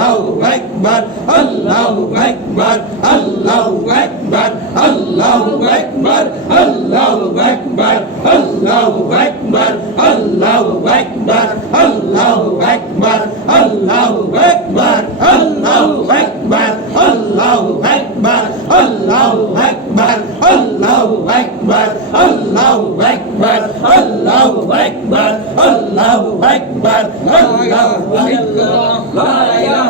আল্লাহু আকবার আল্লাহু আকবার আল্লাহু আকবার আল্লাহু আকবার আল্লাহু আকবার আল্লাহু আকবার আল্লাহু আকবার আল্লাহু আকবার আল্লাহু আকবার আল্লাহু আকবার আল্লাহু আকবার আল্লাহু আকবার আল্লাহু আকবার আল্লাহু আকবার আল্লাহু আকবার আল্লাহু আকবার আল্লাহু আকবার লা ইলাহা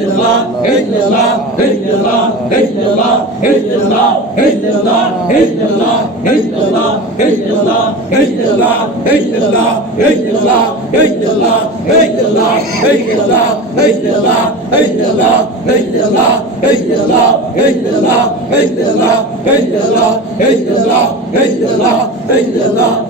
Hey, the law, hey, the law, hey, the law, hey, the law, hey, the law, hey, the law, hey, the law,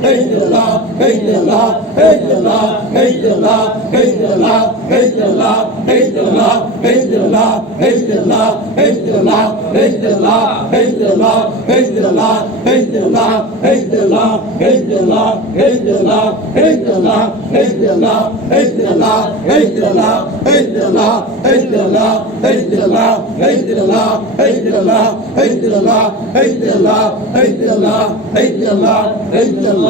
hey the hey hate hey law, hey the hey hate hey law, hey the hey hate hey law, hey the hey hate hey law, hey the hey hate hey law, hey the hey hate hey law, hey the hey hate hey law, hey the hey hate hey law, hey the hey hate hey law, hey the hey hate hey law, hey the hey hate hey law, hate the law, hate the law, hate the law, hate the law, hate the law, hate the law, hate the law, hate the law, hate the law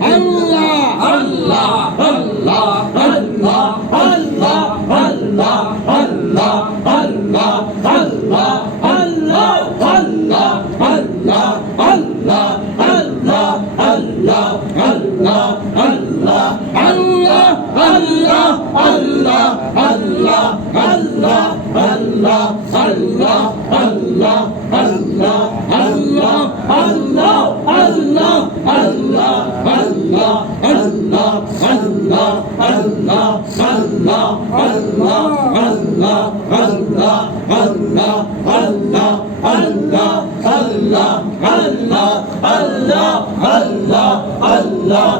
Allah, Allah, Allah,